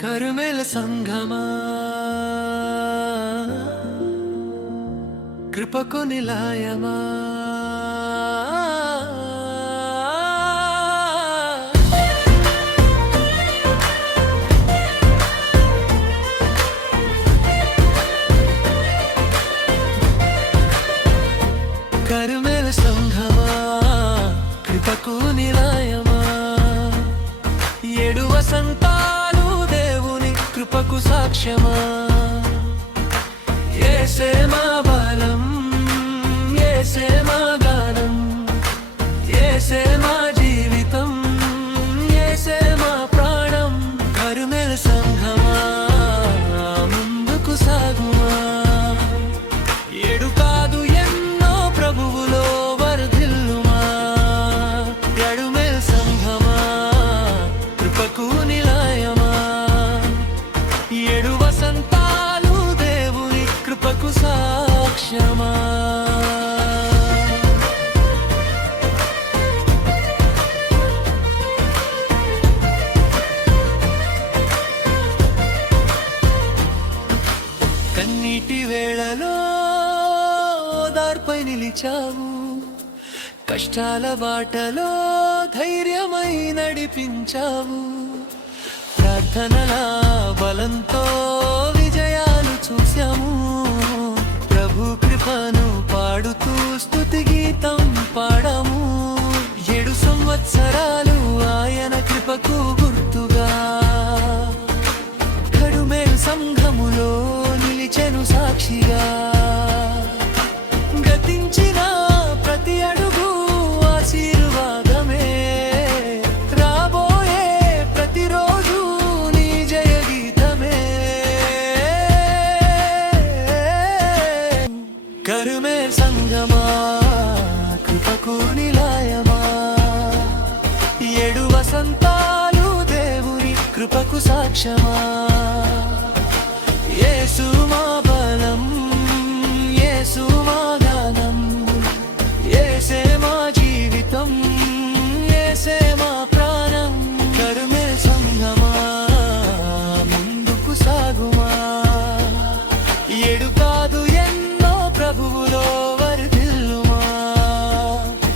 కరుమేల సంగమా కృపకు నిలయమా కరుమేల సంగమా కృపకు నిలయమా ఏడు వసంతాలు దేవుని కృపకు సాక్ష్యమా యేసే మా బలం యేసే మా గానం యేసే మా జీవితం యేసే మా ప్రాణం కరుమేల సంఘమా ముందుకు సాగుమా ఏడు కాదు ఎన్నో ప్రభువులో వర్ధిల్లుమా కరుమేల సంఘమా కృపకు నిలయమా ఏడు వసంతాలు దేవుని కృపకు సాక్ష్యమా కన్నీటి వేళలో దార్పై నిలిచావు కష్టాల బాటలో ధైర్యమై నడిపించావు ప్రార్థనల బలంతో విజయాలు చూశాము ప్రభు కృపను పాడుతూ స్తుతి గీతం పాడాము 7 సంవత్సరాలు ఆయన కృపకు గుర్తుగా కరుమేల్ సంఘములో నిలిచెను సాక్షిగా గతించిన ప్రతి అడుగు ఆశీర్వాదమే రాబోయే ప్రతిరోజు నీ జయ గీతమే కరుమేల్ సంఘమా కృపకు నిలయమా ఏడు వసంతాలు దేవుని కృపకు సాక్ష్యమా యేసు మా బలం యేసు మా గానం యేసే మా జీవితం యేసే మా ప్రాణం కరుమేల్ సంఘమా ముందుకు సాగుమా ఏడు కాదు ఎన్నో ప్రభువులో వర్ధిల్లుమా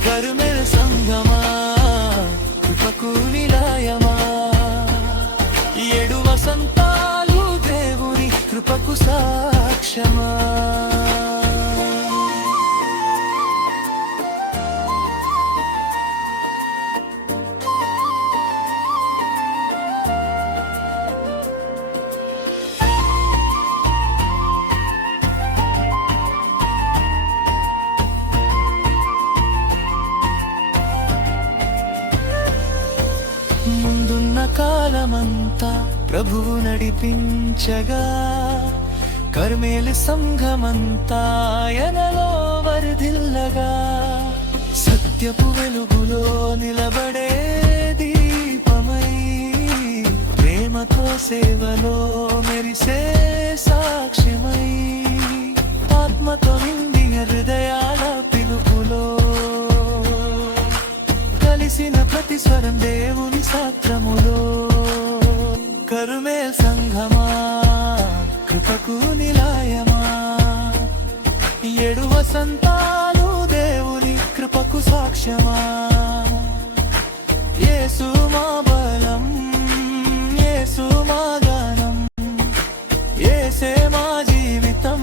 కరుమేల్ సంఘమా కృపకు నిలయమా ఏడు వసంతాలు దేవుని కృపకు సాక్ష్యమా ముందున్న కాలమంతా ప్రభువు నడిపించగా కరుమేలు సంఘమంతా ఆయనలో వర్ధిల్లగా సత్యపు వెలుగులో నిలబడే దీపమై ప్రేమతో సేవలో మెరిసే సాక్ష్యమై ఆత్మతో నిండిన హృదయాల పిలుపులో కలిసిన ప్రతి స్వరం దేవుని సాత్రములో కరుమేల్ సంఘమా కృపకు నిలయమా ఏడు వసంతాలు దేవుని కృపకు సాక్ష్యమా యేసు మా బలం యేసు మా గానం యేసే మా జీవితం